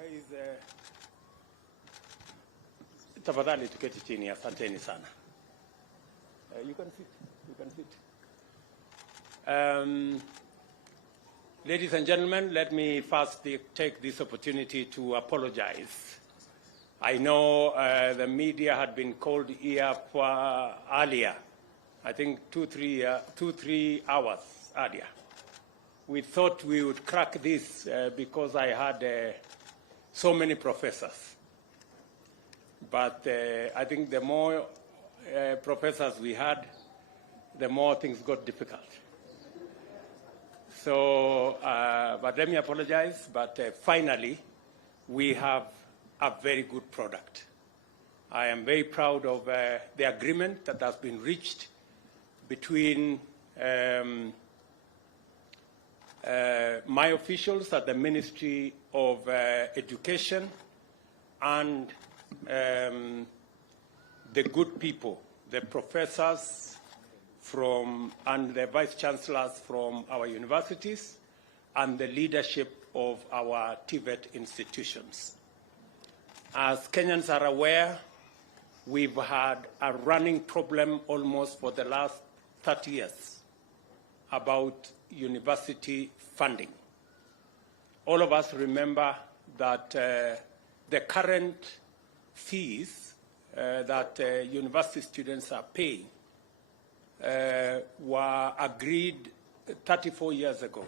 Where is tafadhali tuketi chini, asanteni sana. You can sit. You can sit. Ladies and gentlemen, let me first take this opportunity to apologize. I know the media had been called here for earlier, I think 2-3 hours earlier. We thought we would crack this because I had so many professors. But I think the more professors we had, the more things got difficult. So, but let me apologize, but finally, we have a very good product. I am very proud of the agreement that has been reached between my officials at the Ministry of Education and the good people, the professors and the vice chancellors from our universities and the leadership of our TVET institutions. As Kenyans are aware, we've had a running problem almost for the last 30 years about university funding. All of us remember that the current fees that university students are paying were agreed 34 years ago,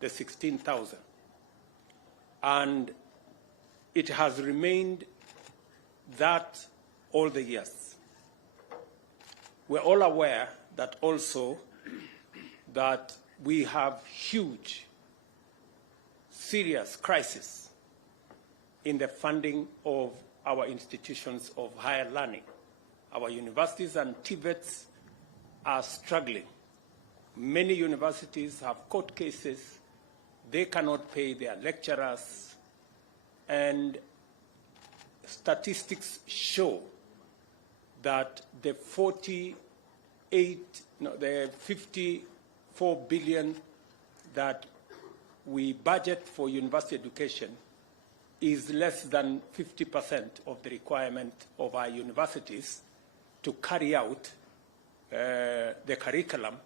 the 16,000. And it has remained that all the years. We're all aware that also that we have huge, serious crisis in the funding of our institutions of higher learning. Our universities and TVETs are struggling. Many universities have court cases. They cannot pay their lecturers. And statistics show that the 54 billion that we budget for university education is less than 50% of the requirement of our universities to carry out the curriculum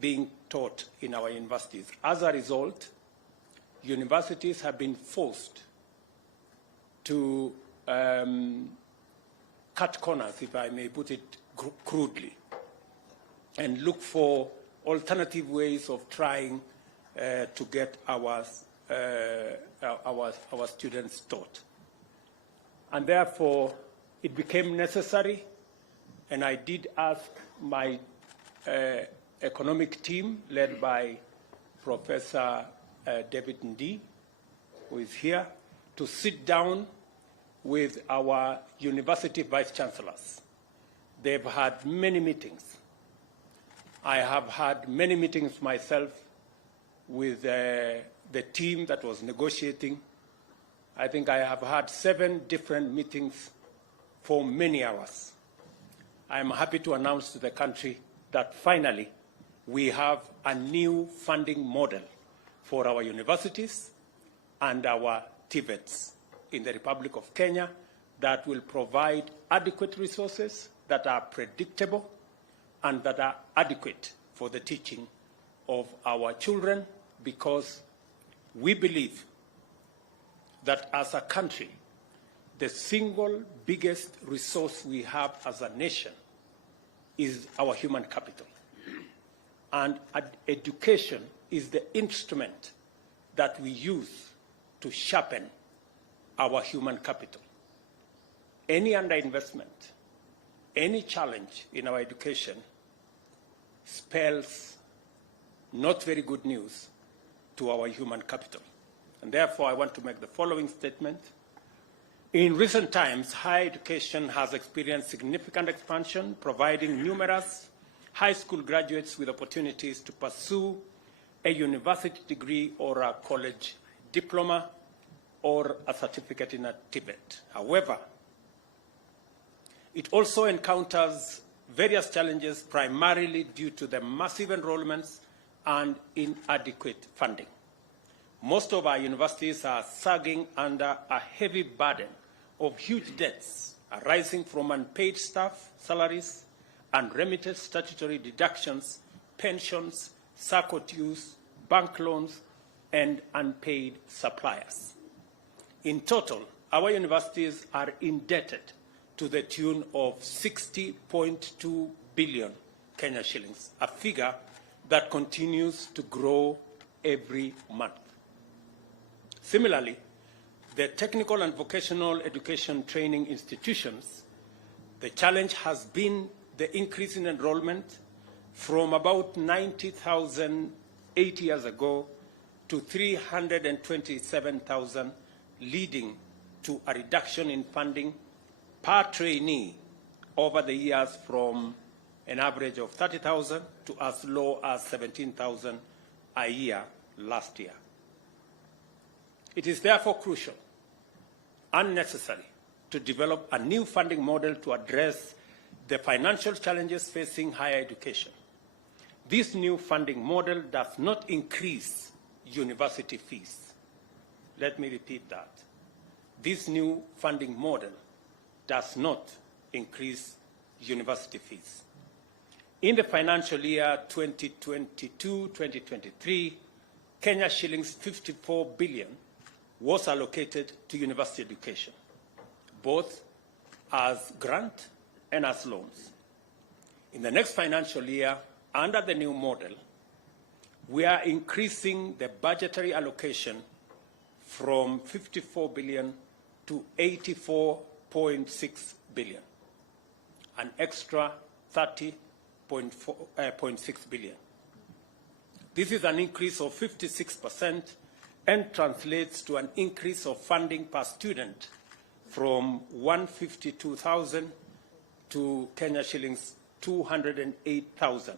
being taught in our universities. As a result, universities have been forced to cut corners, if I may put it crudely, and look for alternative ways of trying to get our students taught. And therefore, it became necessary, and I did ask my economic team, led by Professor David Ndii, who is here, to sit down with our university vice chancellors. They've had many meetings. I have had many meetings myself with the team that was negotiating. I think I have had 7 different meetings for many hours. I am happy to announce to the country that finally we have a new funding model for our universities and our TVETs in the Republic of Kenya that will provide adequate resources that are predictable and that are adequate for the teaching of our children, because we believe that as a country, the single biggest resource we have as a nation is our human capital. And education is the instrument that we use to sharpen our human capital. Any underinvestment, any challenge in our education spells not very good news to our human capital. And therefore, I want to make the following statement. In recent times, higher education has experienced significant expansion, providing numerous high school graduates with opportunities to pursue a university degree or a college diploma or a certificate in a TVET. However, it also encounters various challenges, primarily due to the massive enrollments and inadequate funding. Most of our universities are sagging under a heavy burden of huge debts arising from unpaid staff salaries, unremitted statutory deductions, pensions, SACCO dues, bank loans, and unpaid suppliers. In total, our universities are indebted to the tune of 60.2 billion Kenya shillings, a figure that continues to grow every month. Similarly, the technical and vocational education training institutions, the challenge has been the increase in enrollment from about 90,000 8 years ago to 327,000, leading to a reduction in funding per trainee over the years from an average of 30,000 to as low as 17,000 a year last year. It is therefore crucial and necessary to develop a new funding model to address the financial challenges facing higher education. This new funding model does not increase university fees. Let me repeat that. This new funding model does not increase university fees. In the financial year 2022-2023, Kenya shillings 54 billion was allocated to university education, both as grant and as loans. In the next financial year, under the new model, we are increasing the budgetary allocation from 54 billion to 84.6 billion, an extra 30.6 billion. This is an increase of 56% and translates to an increase of funding per student from 152,000 to Kenya shillings 208,000,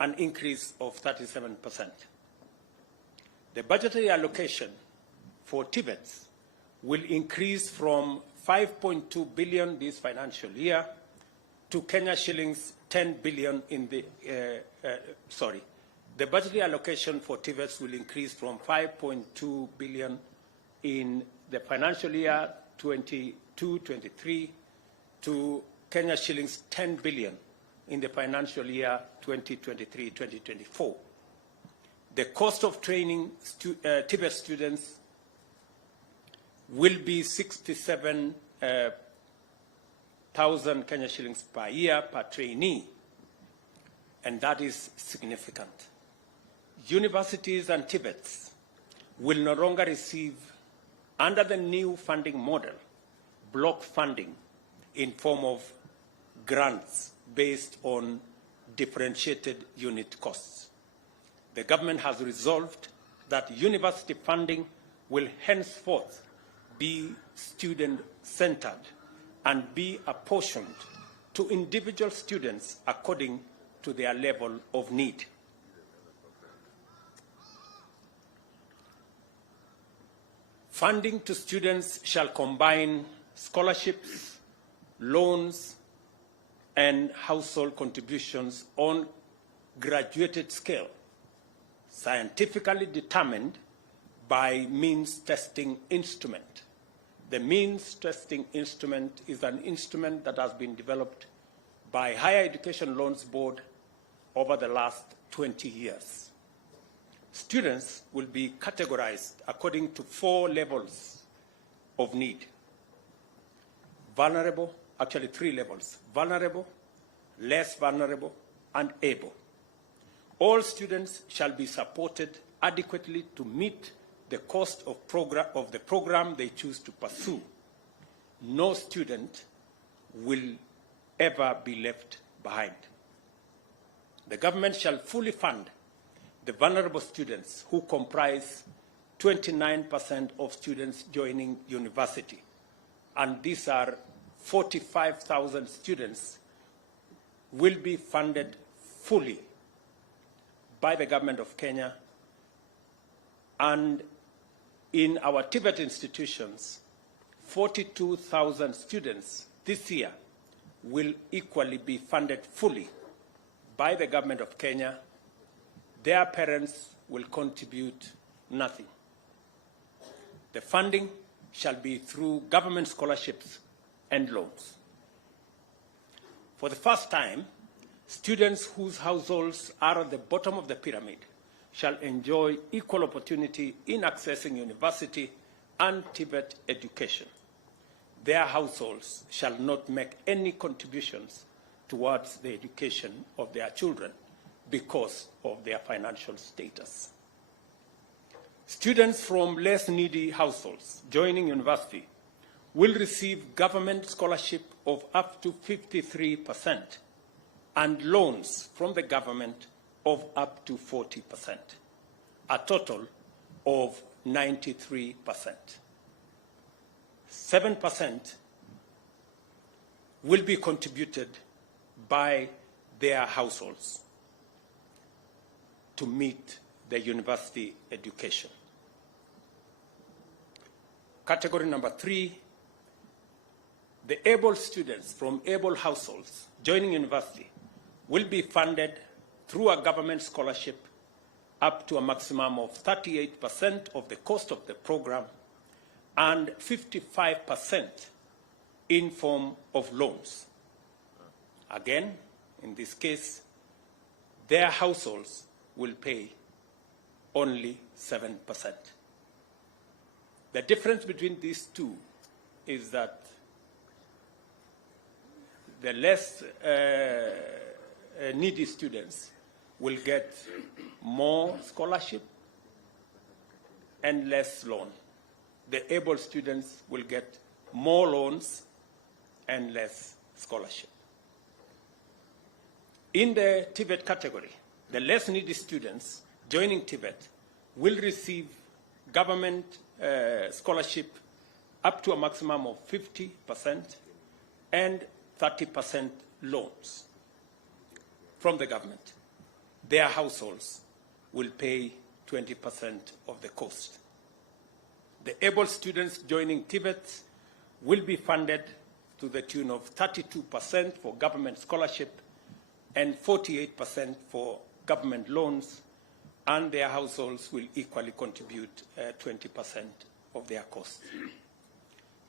an increase of 37%. The budgetary allocation for TVETs will increase from 5.2 billion this financial year to Kenya shillings 10 billion in the, the budgetary allocation for TVETs will increase from 5.2 billion in the financial year 22-23 to Kenya shillings 10 billion in the financial year 2023-2024. The cost of training TVET students will be 67,000 Kenya shillings per year per trainee, and that is significant. Universities and TVETs will no longer receive, under the new funding model, block funding in form of grants based on differentiated unit costs. The government has resolved that university funding will henceforth be student-centered and be apportioned to individual students according to their level of need. Funding to students shall combine scholarships, loans, and household contributions on graduated scale, scientifically determined by means testing instrument. The means testing instrument is an instrument that has been developed by Higher Education Loans Board over the last 20 years. Students will be categorized according to 4 levels of need. Vulnerable, actually 3 levels: vulnerable, less vulnerable, and able. All students shall be supported adequately to meet the cost of the program they choose to pursue. No student will ever be left behind. The government shall fully fund the vulnerable students, who comprise 29% of students joining university. And these are 45,000 students will be funded fully by the government of Kenya. And in our TVET institutions, 42,000 students this year will equally be funded fully by the government of Kenya. Their parents will contribute nothing. The funding shall be through government scholarships and loans. For the first time, students whose households are at the bottom of the pyramid shall enjoy equal opportunity in accessing university and TVET education. Their households shall not make any contributions towards the education of their children because of their financial status. Students from less needy households joining university will receive government scholarship of up to 53% and loans from the government of up to 40%, a total of 93%. 7% will be contributed by their households to meet the university education. Category number 3, the able students from able households joining university will be funded through a government scholarship up to a maximum of 38% of the cost of the program and 55% in form of loans. Again, in this case, their households will pay only 7%. The difference between these two is that the less needy students will get more scholarship and less loan. The able students will get more loans and less scholarship. In the TVET category, the less needy students joining TVET will receive government scholarship up to a maximum of 50% and 30% loans from the government. Their households will pay 20% of the cost. The able students joining TVETs will be funded to the tune of 32% for government scholarship and 48% for government loans, and their households will equally contribute 20% of their costs.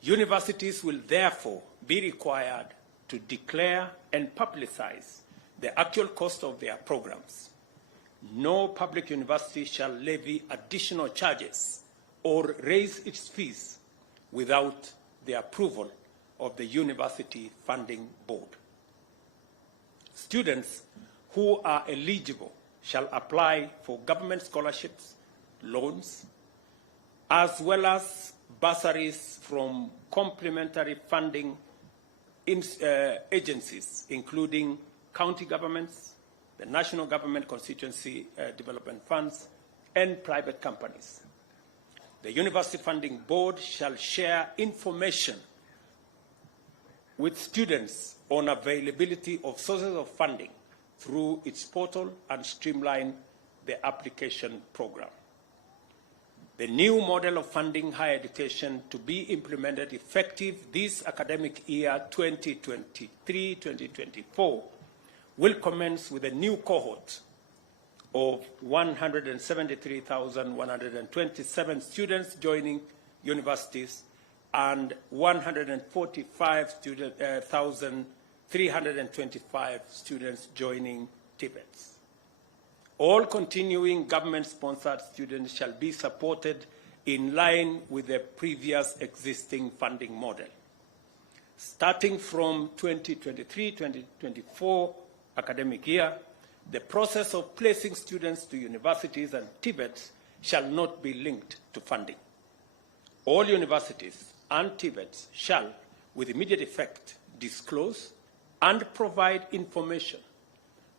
Universities will therefore be required to declare and publicize the actual cost of their programs. No public university shall levy additional charges or raise its fees without the approval of the University Funding Board. Students who are eligible shall apply for government scholarships, loans, as well as bursaries from complementary funding agencies, including county governments, the national government constituency development funds, and private companies. The University Funding Board shall share information with students on availability of sources of funding through its portal and streamline the application program. The new model of funding higher education to be implemented effective this academic year 2023-2024 will commence with a new cohort of 173,127 students joining universities and 145,325 students joining TVETs. All continuing government-sponsored students shall be supported in line with the previous existing funding model. Starting from 2023-2024 academic year, the process of placing students to universities and TVETs shall not be linked to funding. All universities and TVETs shall, with immediate effect, disclose and provide information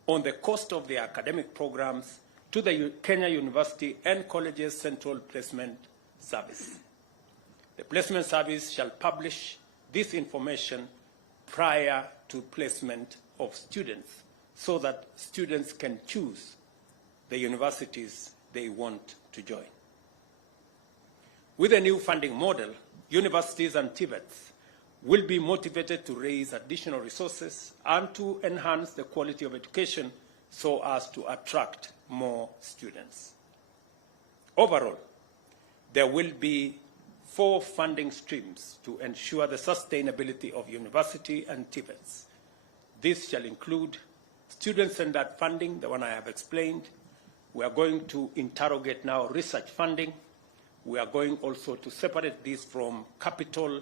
on the cost of their academic programs to the Kenya University and Colleges Central Placement Service. The Placement Service shall publish this information prior to placement of students so that students can choose the universities they want to join. With a new funding model, universities and TVETs will be motivated to raise additional resources and to enhance the quality of education so as to attract more students. Overall, there will be 4 funding streams to ensure the sustainability of university and TVETs. This shall include student-centered funding, the one I have explained. We are going to interrogate now research funding. We are going also to separate this from capital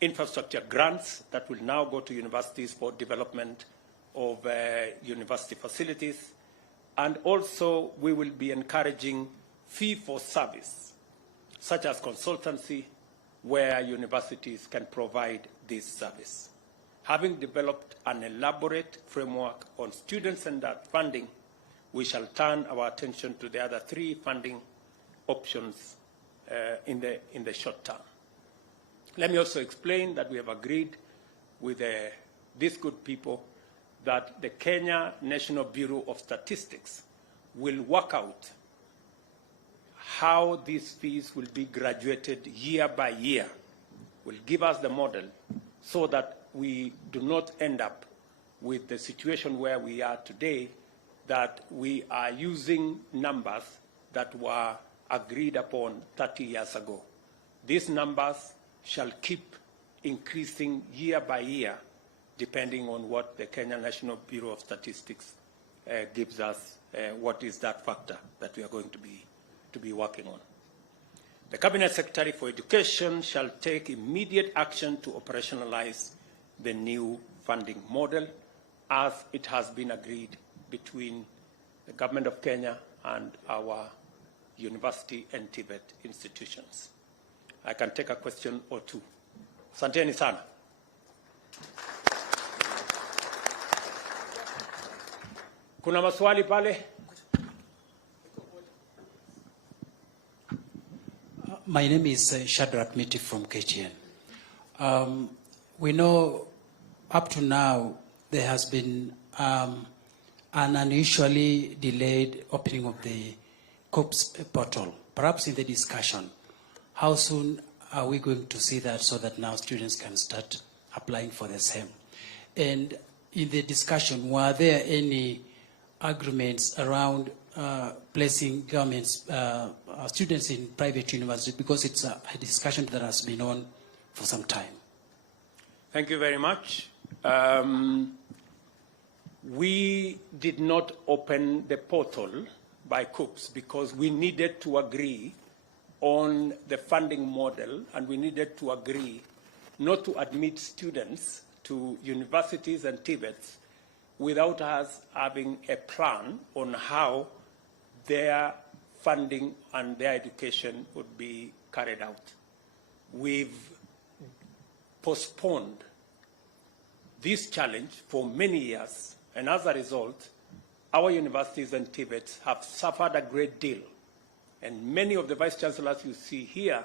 infrastructure grants that will now go to universities for development of university facilities. And also we will be encouraging fee for service, such as consultancy, where universities can provide this service. Having developed an elaborate framework on student-centered funding, we shall turn our attention to the other 3 funding options in the short term. Let me also explain that we have agreed with these good people that the Kenya National Bureau of Statistics will work out how these fees will be graduated year by year, will give us the model so that we do not end up with the situation where we are today, that we are using numbers that were agreed upon 30 years ago. These numbers shall keep increasing year by year, depending on what the Kenya National Bureau of Statistics gives us, what is that factor that we are going to be working on. The Cabinet Secretary for Education shall take immediate action to operationalize the new funding model as it has been agreed between the Government of Kenya and our university and TVET institutions. I can take a question or 2. Asanteni sana. Kuna maswali pale? My name is Shadrach Miti from KTN. We know up to now there has been an unusually delayed opening of the COPS portal. Perhaps in the discussion, how soon are we going to see that so that now students can start applying for the same? And in the discussion, were there any agreements around placing governments, students in private universities, because it's a discussion that has been on for some time? Thank you very much. We did not open the portal by COPS because we needed to agree on the funding model, and we needed to agree not to admit students to universities and TVETs without us having a plan on how their funding and their education would be carried out. We've postponed this challenge for many years, and as a result, our universities and TVETs have suffered a great deal. And many of the vice chancellors you see here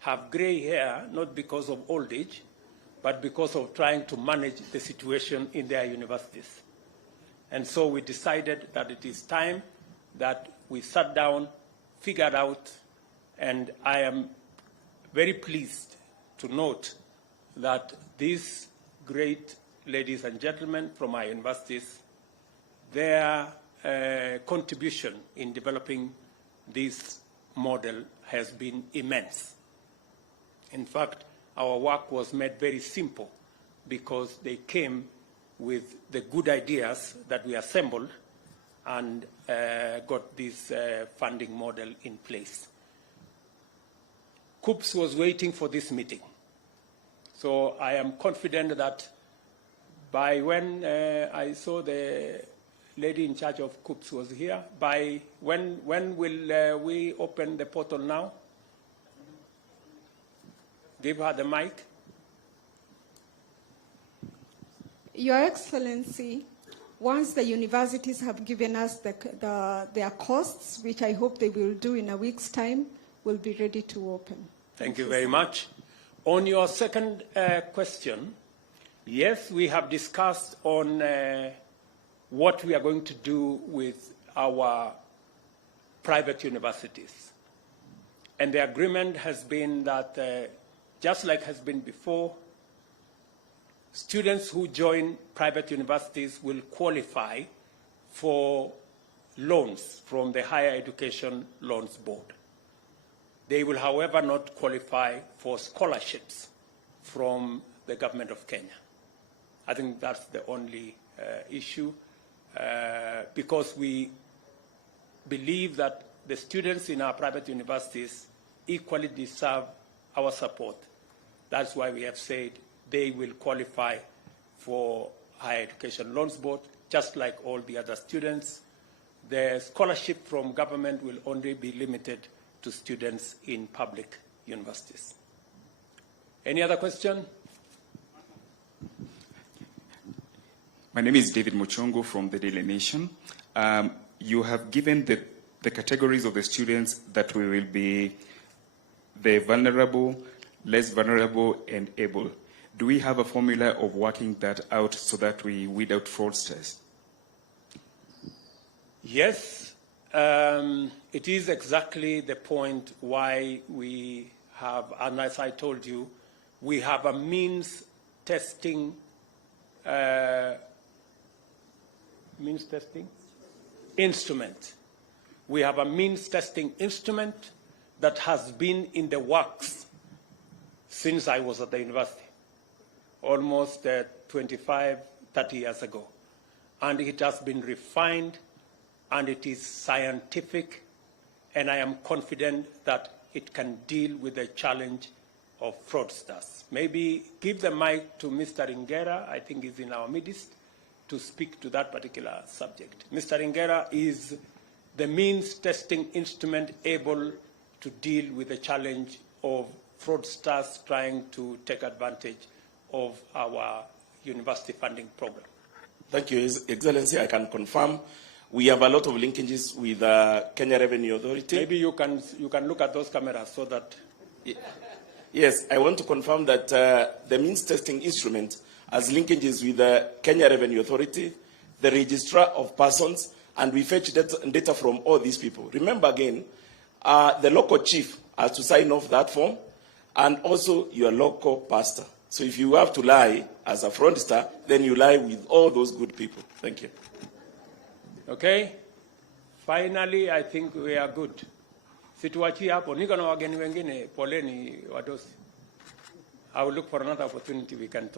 have gray hair, not because of old age, but because of trying to manage the situation in their universities. And so we decided that it is time that we sat down, figured out, and I am very pleased to note that these great ladies and gentlemen from our universities, their contribution in developing this model has been immense. In fact, our work was made very simple because they came with the good ideas that we assembled and got this funding model in place. COPS was waiting for this meeting. So I am confident that by when I saw the lady in charge of COPS was here, by when will we open the portal now? Give her the mic. Your Excellency, once the universities have given us their costs, which I hope they will do in a week's time, we'll be ready to open. Thank you very much. On your second question, yes, we have discussed on what we are going to do with our private universities. And the agreement has been that, just like has been before, students who join private universities will qualify for loans from the Higher Education Loans Board. They will, however, not qualify for scholarships from the government of Kenya. I think that's the only issue, because we believe that the students in our private universities equally deserve our support. That's why we have said they will qualify for Higher Education Loans Board, just like all the other students. The scholarship from government will only be limited to students in public universities. Any other question? My name is David Muchongo from the Daily Nation. You have given the categories of the students that we will be the vulnerable, less vulnerable, and able. Do we have a formula of working that out so that we weed out fraudsters? Yes, it is exactly the point why we have, and as I told you, we have a means testing instrument. We have a means testing instrument that has been in the works since I was at the university, almost 25, 30 years ago. And it has been refined, and it is scientific, and I am confident that it can deal with the challenge of fraudsters. Maybe give the mic to Mr. Ingera, I think he's in our midst, to speak to that particular subject. Mr. Ingera is the means testing instrument able to deal with the challenge of fraudsters trying to take advantage of our university funding program. Thank you, His Excellency. I can confirm we have a lot of linkages with Kenya Revenue Authority. Maybe you can look at those cameras so that... Yes, I want to confirm that the means testing instrument has linkages with the Kenya Revenue Authority, the Registrar of Persons, and we fetch data from all these people. Remember again, the local chief has to sign off that form, and also your local pastor. So if you have to lie as a fraudster, then you lie with all those good people. Thank you. Okay. Finally, I think we are good. Situachi hapo. Niko na wageni wengine, poleni wadosi. I will look for another opportunity we can talk.